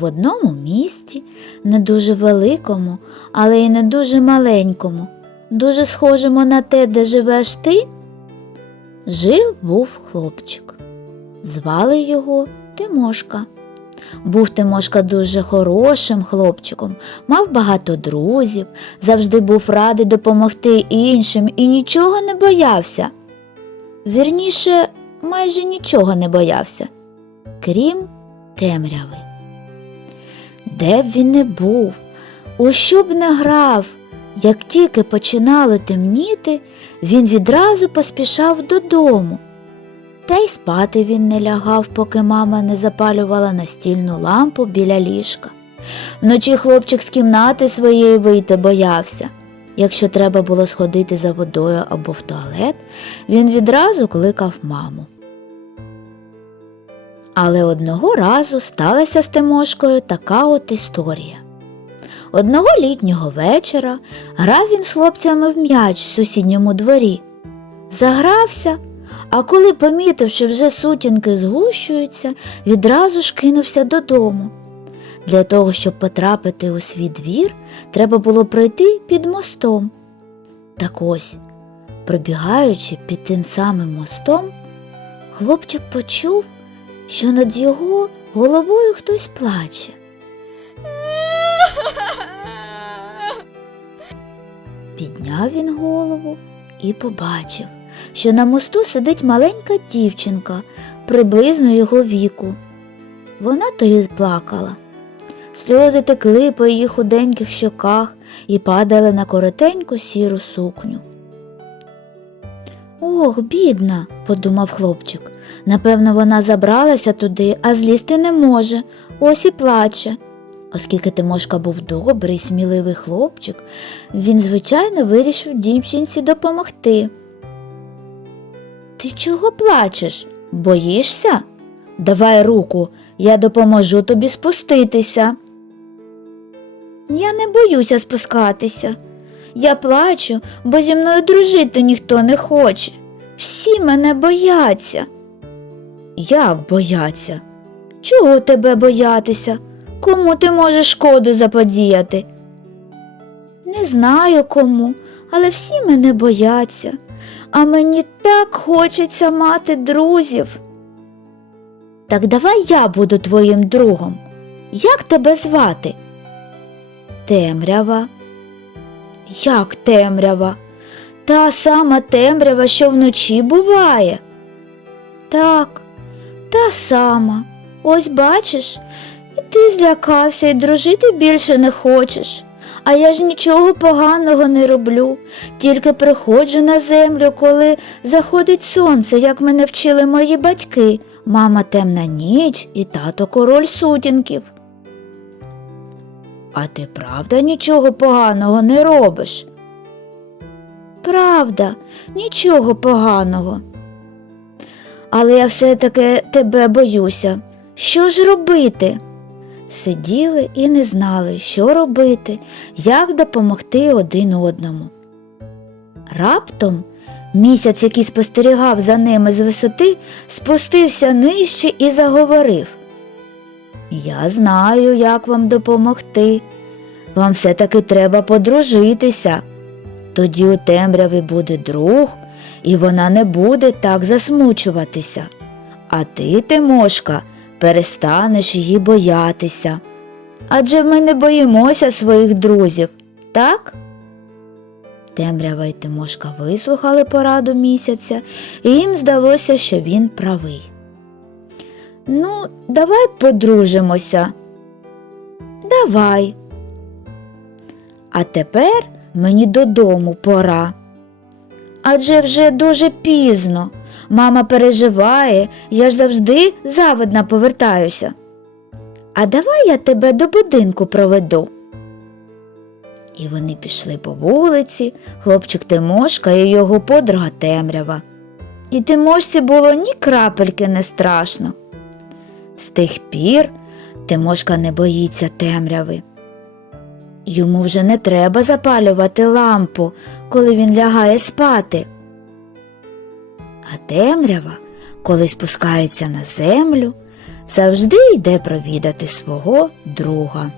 В одному місті, не дуже великому, але й не дуже маленькому, дуже схожому на те, де живеш ти, жив був хлопчик. Звали його Тимошка. Був Тимошка дуже хорошим хлопчиком, мав багато друзів, завжди був радий допомогти іншим і нічого не боявся. Вірніше, майже нічого не боявся, крім темряви. Де б він не був, у що б не грав, як тільки починало темніти, він відразу поспішав додому. Та й спати він не лягав, поки мама не запалювала настільну лампу біля ліжка. Вночі хлопчик з кімнати своєї вийти боявся. Якщо треба було сходити за водою або в туалет, він відразу кликав маму. Але одного разу сталася з Тимошкою така от історія. Одного літнього вечора грав він з хлопцями в м'яч в сусідньому дворі. Загрався, а коли помітив, що вже сутінки згущуються, відразу ж кинувся додому. Для того, щоб потрапити у свій двір, треба було пройти під мостом. Так ось, пробігаючи під тим самим мостом, хлопчик почув, що над його головою хтось плаче. Підняв він голову і побачив, що на мосту сидить маленька дівчинка приблизно його віку. Вона то й плакала. Сльози текли по її худеньких щоках і падали на коротеньку сіру сукню. Ох, бідна, подумав хлопчик. Напевно, вона забралася туди, а злізти не може, ось і плаче. Оскільки Тимошка був добрий, сміливий хлопчик, він, звичайно, вирішив дівчинці допомогти. Ти чого плачеш? Боїшся? Давай руку, я допоможу тобі спуститися. Я не боюся спускатися. Я плачу, бо зі мною дружити ніхто не хоче. Всі мене бояться. Як бояться? Чого тебе боятися? Кому ти можеш шкоду заподіяти? Не знаю кому, але всі мене бояться, а мені так хочеться мати друзів. Так давай я буду твоїм другом. Як тебе звати? Темрява. Як темрява? Та сама темрява, що вночі буває. Так, та сама. Ось бачиш, і ти злякався і дружити більше не хочеш. А я ж нічого поганого не роблю, тільки приходжу на землю, коли заходить сонце, як мене вчили мої батьки, мама темна ніч і тато король сутінків. А ти правда нічого поганого не робиш? Правда, нічого поганого. Але я все-таки тебе боюся. Що ж робити? Сиділи і не знали, що робити, як допомогти один одному. Раптом місяць, який спостерігав за ними з висоти, спустився нижче і заговорив. Я знаю, як вам допомогти. Вам все-таки треба подружитися. Тоді у темряві буде друг, і вона не буде так засмучуватися. А ти, Тимошка, перестанеш її боятися. Адже ми не боїмося своїх друзів, так? Темрява й Тимошка вислухали пораду місяця, і їм здалося, що він правий. Ну, давай подружимося. Давай. А тепер мені додому пора. Адже вже дуже пізно. Мама переживає, я ж завжди завидна повертаюся. А давай я тебе до будинку проведу. І вони пішли по вулиці, хлопчик Тимошка і його подруга темрява. І Тимошці було ні крапельки не страшно. З тих пір Тимошка не боїться темряви. Йому вже не треба запалювати лампу, коли він лягає спати. А темрява, коли спускається на землю, завжди йде провідати свого друга.